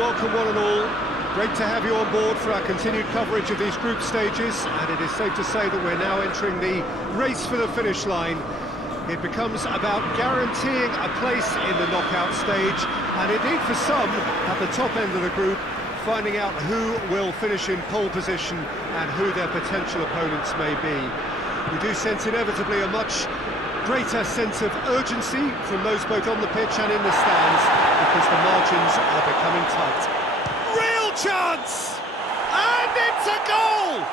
welcome one and all. Great to have you on board for our continued coverage of these group stages, and it is safe to say that we're now entering the race for the finish line. It becomes about guaranteeing a place in the knockout stage, and indeed for some, at the top end of the group, finding out who will finish in pole position and who their potential opponents may be. We do sense inevitably a much greater sense of urgency from those both on the pitch and in the stands, because the margins are becoming tight. Real chance! And it's a goal!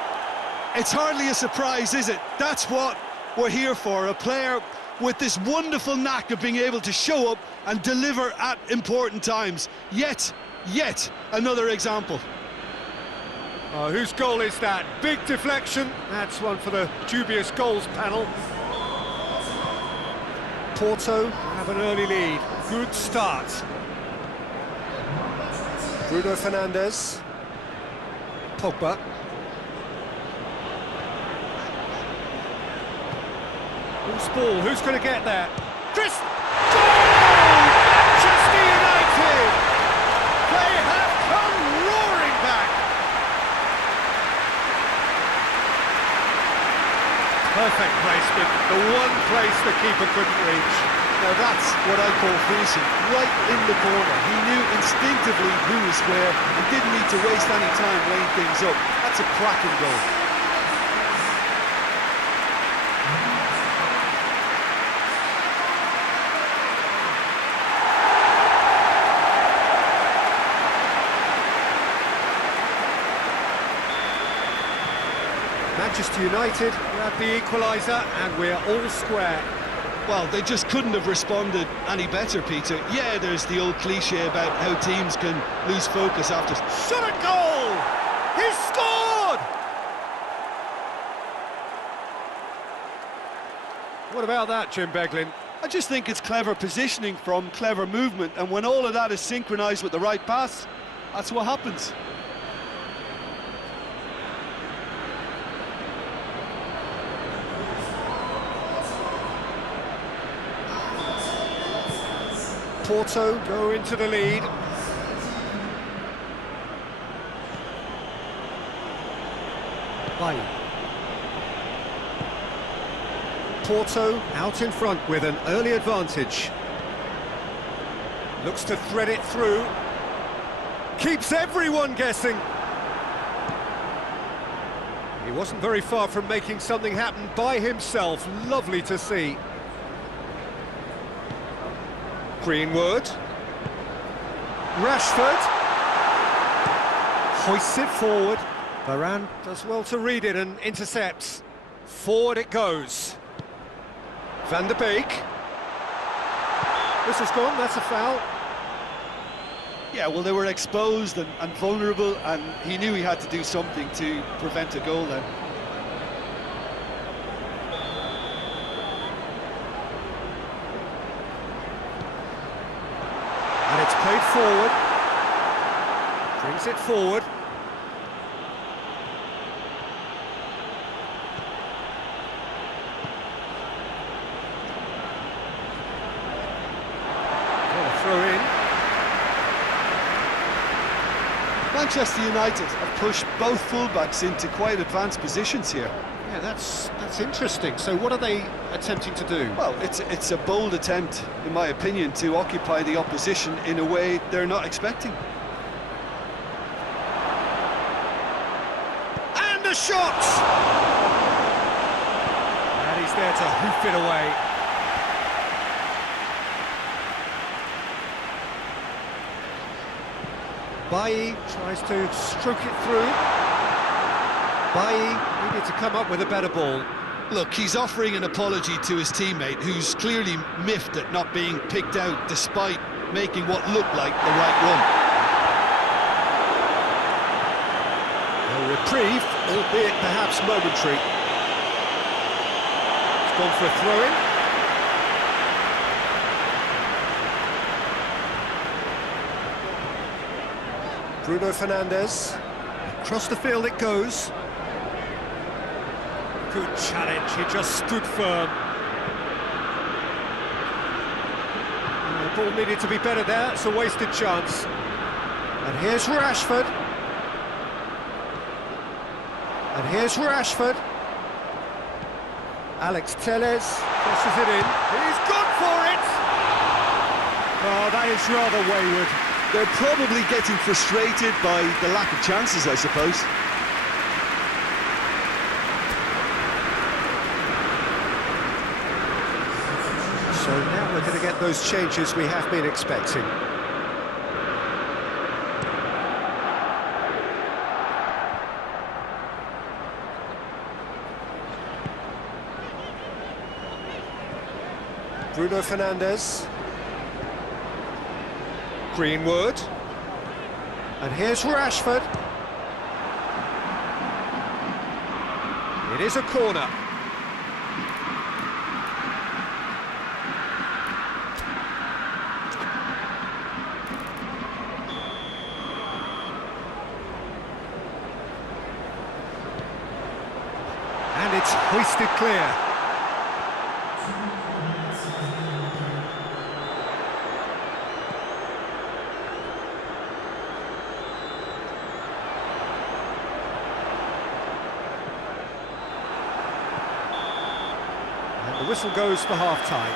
It's hardly a surprise, is it? That's what we're here for, a player with this wonderful knack of being able to show up and deliver at important times. Yet another example. Oh, whose goal is that? Big deflection. That's one for the dubious goals panel. Porto have an early lead. Good start. Bruno Fernandes. Pogba. Who's ball? Who's going to get there? Chris! Goal! Manchester United! They have come roaring back! Perfect placement, the one place the keeper couldn't reach. Now that's what I call finishing, right in the corner. He knew instinctively who was where and didn't need to waste any time laying things up. That's a cracking goal. Manchester United grab the equaliser and we're all square. Well, they just couldn't have responded any better, Peter. Yeah, there's the old cliche about how teams can lose focus after... Shot a goal! He scored! What about that, Jim Beglin? I just think it's clever positioning from clever movement, and when all of that is synchronised with the right pass, that's what happens. Porto go into the lead. Porto out in front with an early advantage. Looks to thread it through. Keeps everyone guessing. He wasn't very far from making something happen by himself. Lovely to see. Greenwood. Rashford. Hoists it forward. Varane does well to read it and intercepts. Forward it goes. Van der Beek. This has gone, that's a foul. Yeah, well, they were exposed and vulnerable, and he knew he had to do something to prevent a goal then. And it's played forward. Brings it forward. Throw in. Manchester United have pushed both fullbacks into quite advanced positions here. Yeah, that's interesting. So what are they attempting to do? Well, it's a bold attempt, in my opinion, to occupy the opposition in a way they're not expecting. And a shot! And he's there to hoof it away. Bailly tries to stroke it through. Bailly needed to come up with a better ball. Look, he's offering an apology to his teammate, who's clearly miffed at not being picked out despite making what looked like the right run. A reprieve, albeit perhaps momentary. It's gone for a throw-in. Bruno Fernandes. Across the field it goes. Good challenge, he just stood firm. The ball needed to be better there, it's a wasted chance. And here's Rashford. And here's Rashford. Alex Telles crosses it in. He's gone for it! Oh, that is rather wayward. They're probably getting frustrated by the lack of chances, I suppose. So now we're going to get those changes we have been expecting. Bruno Fernandes. Greenwood. And here's Rashford. It is a corner. And it's hoisted clear. The whistle goes for half-time.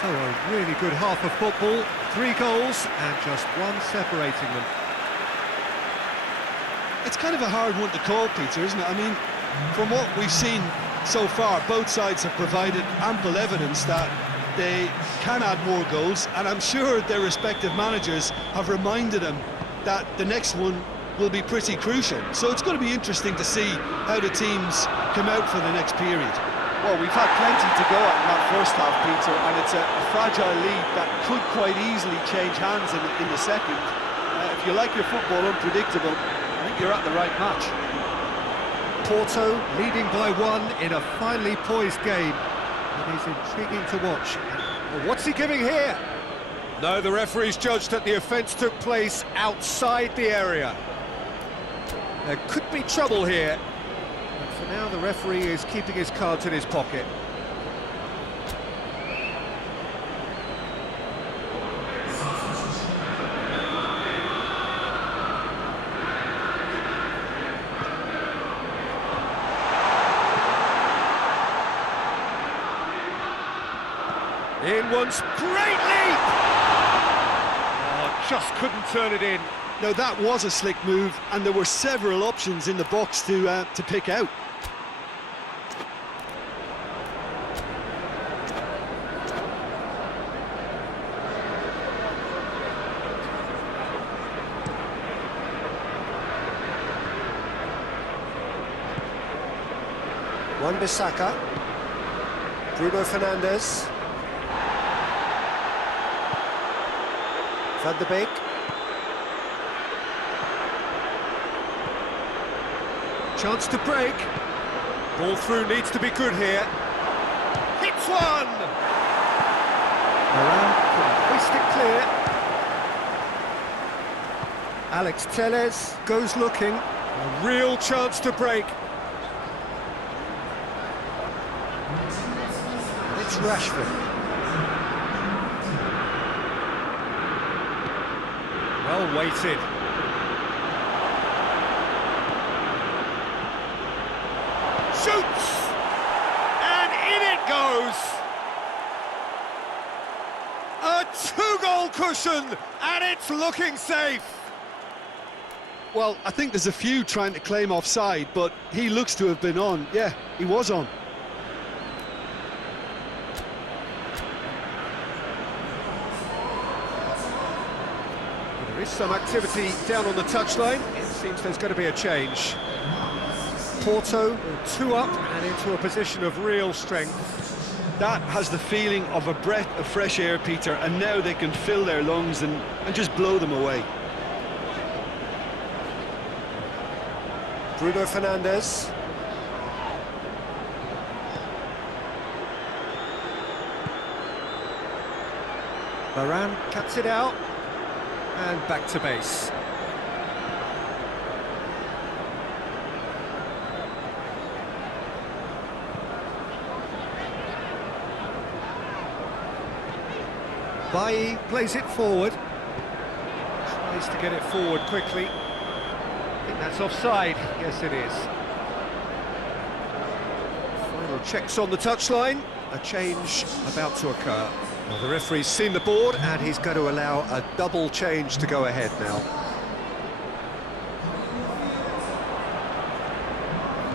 So a really good half of football, 3 goals and just one separating them. It's kind of a hard one to call, Peter, isn't it? I mean, from what we've seen so far, both sides have provided ample evidence that they can add more goals, and I'm sure their respective managers have reminded them that the next one will be pretty crucial. So it's going to be interesting to see how the teams come out for the next period. Well, we've had plenty to go at in that first half, Peter, and it's a fragile lead that could quite easily change hands in the second. If you like your football unpredictable, I think you're at the right match. Porto leading by 1 in a finely poised game. It is intriguing to watch. Well, what's he giving here? No, the referee's judged that the offence took place outside the area. There could be trouble here. But for now, the referee is keeping his cards in his pocket. In once, great leap! Oh, just couldn't turn it in. Now that was a slick move, and there were several options in the box to pick out. Wan-Bissaka, Bruno Fernandes, Van de Beek. Chance to break. Ball through needs to be good here. Hits one! Around, hoist it clear. Alex Telles goes looking. A real chance to break. It's Rashford. Well weighted. Shoots! And in it goes! A 2-goal cushion, and it's looking safe! Well, I think there's a few trying to claim offside, but he looks to have been on. Yeah, he was on. There is some activity down on the touchline. It seems there's going to be a change. Porto 2 up and into a position of real strength. That has the feeling of a breath of fresh air, Peter, and now they can fill their lungs and just blow them away. Bruno Fernandes. Varane cuts it out. And back to base. Bailly plays it forward. Needs to get it forward quickly. I think that's offside. Yes, it is. Final checks on the touchline. A change about to occur. Well, the referee's seen the board and he's going to allow a double change to go ahead now.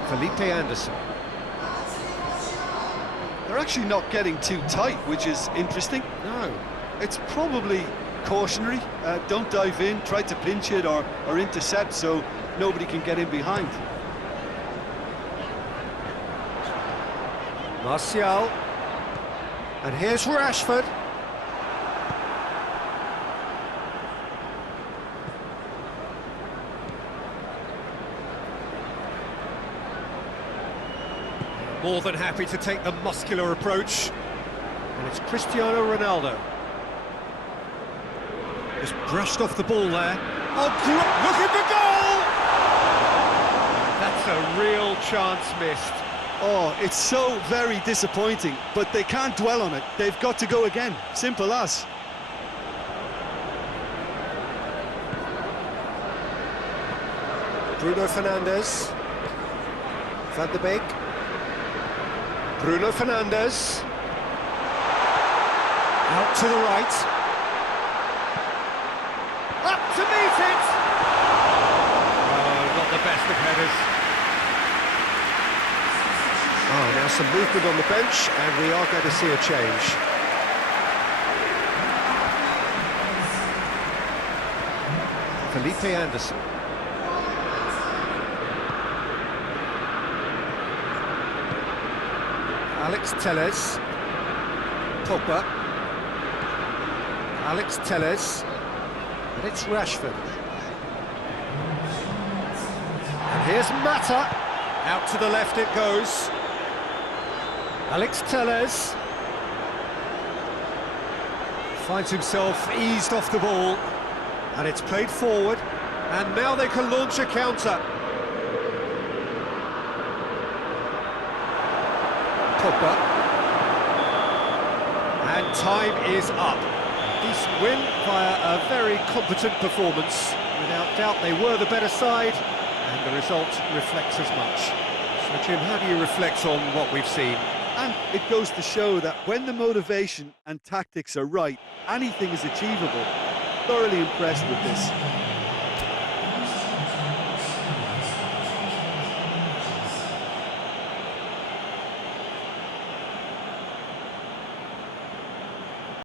Felipe Anderson. They're actually not getting too tight, which is interesting. No. It's probably cautionary. Don't dive in, try to pinch it or intercept so nobody can get in behind. Martial. And here's Rashford. More than happy to take the muscular approach. And it's Cristiano Ronaldo. Just brushed off the ball there. Oh, look at the goal! That's a real chance missed. Oh, it's so very disappointing, but they can't dwell on it. They've got to go again. Simple as. Bruno Fernandes. Van de Beek. Bruno Fernandes. Out to the right. Up to meet it! Oh, not the best of headers. Oh, now some movement on the bench, and we are going to see a change. Felipe Anderson. Alex Telles. Pogba. Alex Telles. And it's Rashford. And here's Mata. Out to the left it goes. Alex Telles finds himself eased off the ball, and it's played forward, and now they can launch a counter. Pogba, and time is up. Decent win via a very competent performance. Without doubt they were the better side, and the result reflects as much. So Jim, how do you reflect on what we've seen? And it goes to show that when the motivation and tactics are right, anything is achievable. Thoroughly impressed with this.